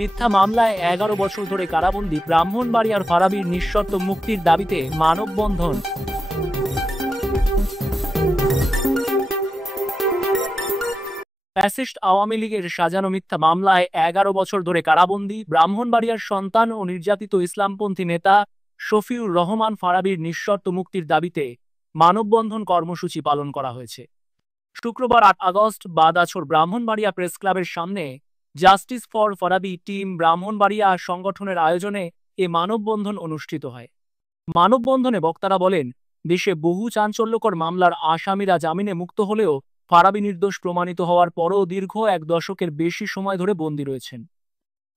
মিথ্যা মামলায় 11 বছর ধরে কারাবন্দী ব্রাহ্মণবাড়িয়ার ফারাবীর নিঃশর্ত মুক্তির দাবিতে মানববন্ধন। ফ্যাসিস্ট আওয়ামী লীগের সাজানো মিথ্যা মামলায় 11 বছর ধরে কারাবন্দী ব্রাহ্মণবাড়িয়ার সন্তান ও নির্যাতিত ইসলামপন্থী নেতা শফিউর রহমান ফারাবীর নিঃশর্ত মুক্তির দাবিতে মানববন্ধন কর্মসূচি পালন করা হয়েছে। শুক্রবার 8 আগস্ট বাদাছড় ব্রাহ্মণবাড়িয়া প্রেস ক্লাবের সামনে justice for Farabi team Brahmanbaria সংগঠনের আয়োজনে এ মানববন্ধন অনুষ্ঠিত হয়। মানববন্ধনে বক্তারা বলেন, দেশে বহু চাঞ্চল্যকর মামলার আসামিরা জামিনে মুক্ত হলেও ফারাবী নির্দোষ প্রমাণিত হওয়ার পরও দীর্ঘ 1 দশকের বেশি সময় ধরে বন্দী রয়েছেন।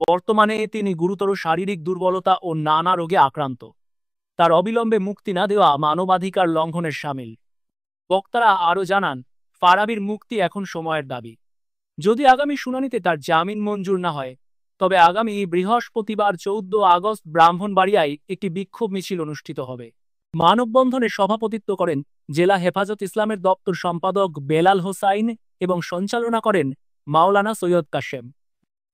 বর্তমানে তিনি গুরুতর শারীরিক দুর্বলতা ও নানা রোগে আক্রান্ত। তার অবিলম্বে মুক্তি না দেওয়া মানবাধিকার লঙ্ঘনের শামিল। বক্তারা আরও জানান, ফারাবীর মুক্তি এখন সময়ের দাবি। যদি আগামী শুনানিতে তার জামিন মঞ্জুর না হয়, তবে আগামী বৃহস্পতিবার 14 আগস্ট ব্রাহ্মণবাড়িয়ায় একটি বিক্ষোভ মিছিল অনুষ্ঠিত হবে। মানববন্ধনে সভাপতিত্ব করেন জেলা হেফাজত ইসলামের দপ্তর সম্পাদক বেলাল হোসাইন এবং সঞ্চালনা করেন মাওলানা সৈয়দ কাশেম।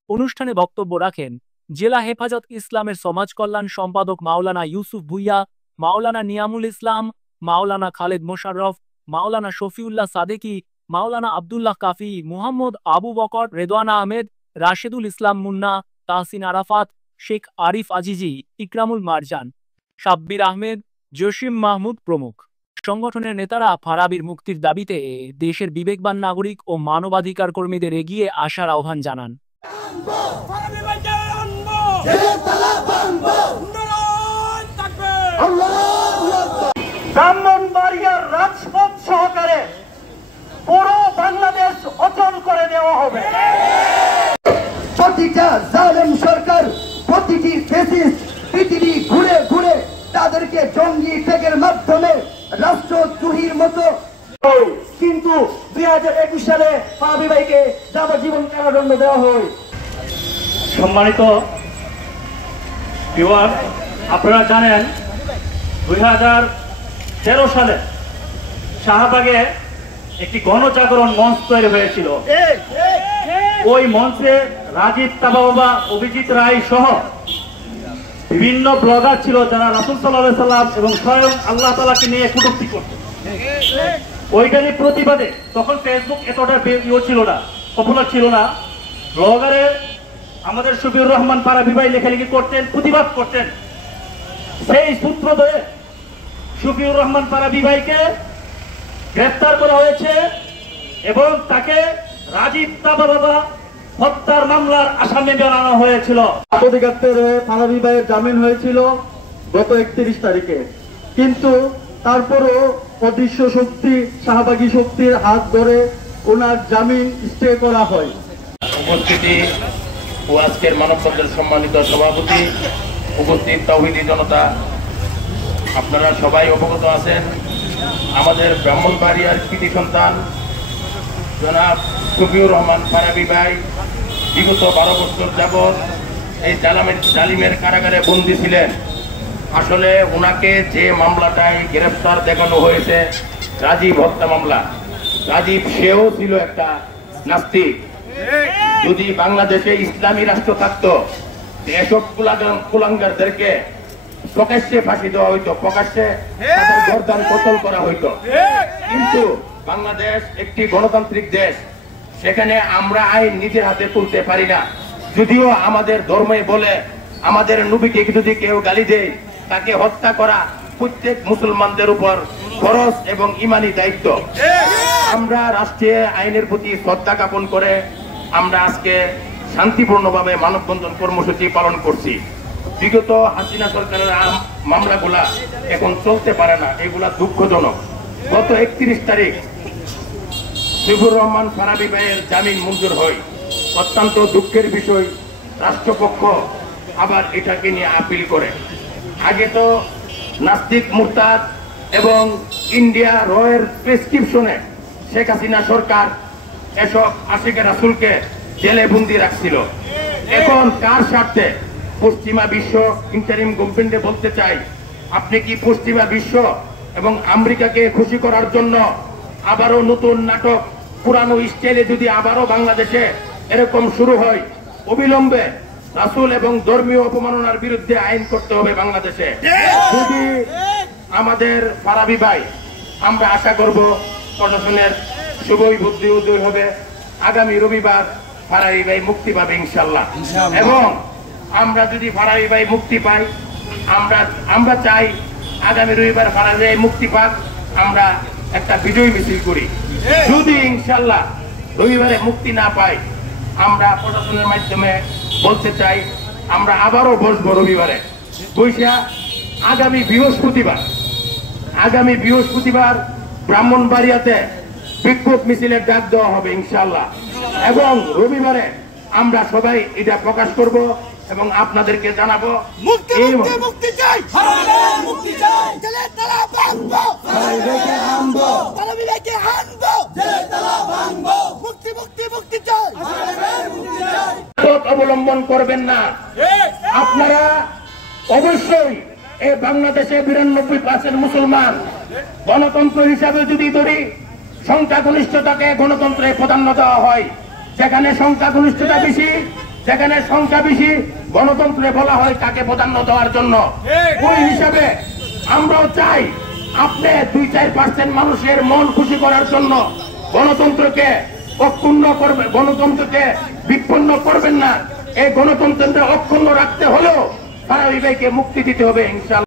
অনুষ্ঠানে বক্তব্য রাখেন জেলা হেফাজত ইসলামের সমাজ কল্যাণ সম্পাদক মাওলানা ইউসুফ ভুইয়া, মাওলানা নিয়ামুল ইসলাম, মাওলানা খালেদ মোশাররফ, মাওলানা শফিউল্লাহ সাদেকি, মাওলানা আবদুল্লাহ কাফি, মুহাম্মদ আবু বকর, রেদওয়ানা আহমেদ, রাশেদুল ইসলাম মুন্না, তাহসিন আরাফাত, শেখ আরিফ আজিজি, ইকরামুল মারজান, সাব্বির আহমেদ, জসিম মাহমুদ প্রমুখ। সংগঠনের নেতারা ফারাবীর মুক্তির দাবিতে দেশের বিবেকবান নাগরিক ও মানবাধিকার কর্মীদের এগিয়ে আসার আহ্বান জানান। ব্রাহ্মণবাড়িয়ার রাজপথ সহকারে পুরো বাংলাদেশ অচল করে দেওয়া হবে। প্রতিটা জালেম সরকার, প্রতিটি ফ্যাসিস্ট পৃথিবী ঘুরে ঘুরে তাদেরকে জঙ্গি ট্যাগের মাধ্যমে রাষ্ট্রদ্রোহীর মতো, কিন্তু 2021 সালে ফারাবী ভাইকে যাবজ্জীবন কারাদণ্ড দেওয়া হয়। সম্মানিত ভিউয়ার, আপনারা জানেন 2013 সালে শাহবাগে একটি গণজাগরণ মঞ্চ তৈরি হয়েছিল। ওই মঞ্চে রাজীব তাবাবা, অভিজিৎ রায় সহ বিভিন্ন ব্লগার ছিল যারা রাসূল সাল্লাল্লাহু আলাইহি সাল্লাম এবং স্বয়ং আল্লাহ তাআলাকে নিয়ে কটূক্তি করত। ওইটারই প্রতিবাদে তখন ফেসবুক এতটা ছিল না, পপুলার ছিল না। ব্লগারে আমাদের শফিউর রহমান ফারাবী ভাই লেখালেখি করতেন, প্রতিবাদ করতেন। সেই সূত্র ধরে শফিউর রহমান ফারাবী ভাইকে গ্রেফতার করা হয়েছে এবং তাকে রাজীব তাবাবা হত্যার মামলার আসামি বানানো হয়েছিল। আপদিগাতের ফারাবী ভাইয়ের জামিন হয়েছিল গত 31 তারিখে, কিন্তু তারপরও অদৃশ্য শক্তি, শাহবাগী শক্তির হাত ধরে ওনার জামিন স্টে করা হয়। উপস্থিতি ও আজকের মানববন্ধনের সম্মানিত সভাপতি, উপস্থিত তাওহীদি জনতা, আপনারা সবাই অবগত আছেন আমাদের ব্রাহ্মণবাড়িয়ার কৃতি সন্তান জনাব শফিউর রহমান ফারাবী ভাই বিগত 12 বছর যাবৎ এই জালিমের কারাগারে বন্দী ছিলেন। আসলে ওনাকে যে মামলাটায় গ্রেফতার দেখানো হয়েছে, রাজীব হত্যা মামলা, রাজীব সেও ছিল একটা নাস্তিক। যদি বাংলাদেশে ইসলামী রাষ্ট্র থাকতো, এসব কুলাঙ্গারদেরকে প্রকাশ্যে ফাঁসি দেওয়া হইতো, প্রকাশ্যে গর্দান কতল করা হইতো। কিন্তু বাংলাদেশ একটি গণতান্ত্রিক দেশ, সেখানে আমরা আইন নিজের হাতে তুলতে পারি না। যদিও আমাদের ধর্মে বলে, আমাদের নবীকে যদি কেউ গালি দেয়, তাকে হত্যা করা প্রত্যেক মুসলমানদের উপর ফরজ এবং ইমানি দায়িত্ব। আমরা রাষ্ট্রীয় আইনের প্রতি শ্রদ্ধা জ্ঞাপন করে আমরা আজকে শান্তিপূর্ণভাবে মানববন্ধন কর্মসূচি পালন করছি। বিগত হাসিনা সরকারের মামলাগুলা এখন চলতে পারে না, এগুলা দুঃখজনক। গত 31 তারিখ শফিউর রহমান ফারাবী ভাইয়ের জামিন মঞ্জুর হয়, অত্যন্ত দুঃখের বিষয়। রাষ্ট্রপক্ষ আবার এটাকে নিয়ে আপিল করে। আগে তো নাস্তিক, মুরতাদ এবং ইন্ডিয়া রয়ের প্রেসক্রিপশনে শেখ হাসিনা সরকার এসব আশিকে রাসূলকে জেলে বন্দি রাখছিল। এখন কার স্বার্থে? পশ্চিমা বিশ্ব ইন্টারিম গভর্নমেন্টে বলতে চাই, আপনি কি পশ্চিমা বিশ্ব এবং আমেরিকাকে খুশি করার জন্য আবারও নতুন নাটক পুরানো স্টাইলে যদি আবারও বাংলাদেশে এরকম শুরু হয়, অবিলম্বে রাসূল এবং ধর্মীয় অপমাননার বিরুদ্ধে আইন করতে হবে বাংলাদেশে। যদি আমাদের ফারাবি ভাই, আমরা আশা করব প্রশাসনের শুভই বুদ্ধি উদয় হবে, আগামী রবিবার ফারাবি ভাই মুক্তি পাবে ইনশাআল্লাহ। এবং আমরা যদি ফারাবি ভাই মুক্তি পাই, আমরা চাই আগামী রবিবার ফারাবি ভাই মুক্তি পাক, আমরা একটা বিজয় মিছিল করি। যদি ইনশাআল্লাহ রবিবারে মুক্তি না পাই, আমরা প্রশাসনের মাধ্যমে বলতে চাই আমরা আবারও বসবো রবিবারে। বৈশা আগামী বৃহস্পতিবার ব্রাহ্মণবাড়িয়াতে বিক্ষোভ মিছিলের ডাক দেওয়া হবে ইনশাআল্লাহ। এবং রবিবারে আমরা সবাই এটা প্রকাশ করব এবং আপনাদেরকে জানাবো অবলম্বন করবেন না। আপনারা অবশ্যই এই বাংলাদেশে 92% মুসলমান, গণতন্ত্র হিসাবে যদি ধরি, সংখ্যাগরিষ্ঠতাকে গণতন্ত্রে প্রাধান্য দেওয়া হয়। যেখানে সংখ্যাগরিষ্ঠতা বেশি গণতন্ত্রে বলা হয় তাকে প্রাধান্য দেওয়ার জন্য। ওই হিসাবে আমরাও চাই আপনি 2-4% মানুষের মন খুশি করার জন্য গণতন্ত্রকে অক্ষুণ্ণ করবে, গণতন্ত্রকে বিপন্ন করবেন না। এই গণতন্ত্রকে অক্ষুণ্ণ রাখতে হলেও ফারাবি ভাইকে মুক্তি দিতে হবে ইনশাআল্লাহ।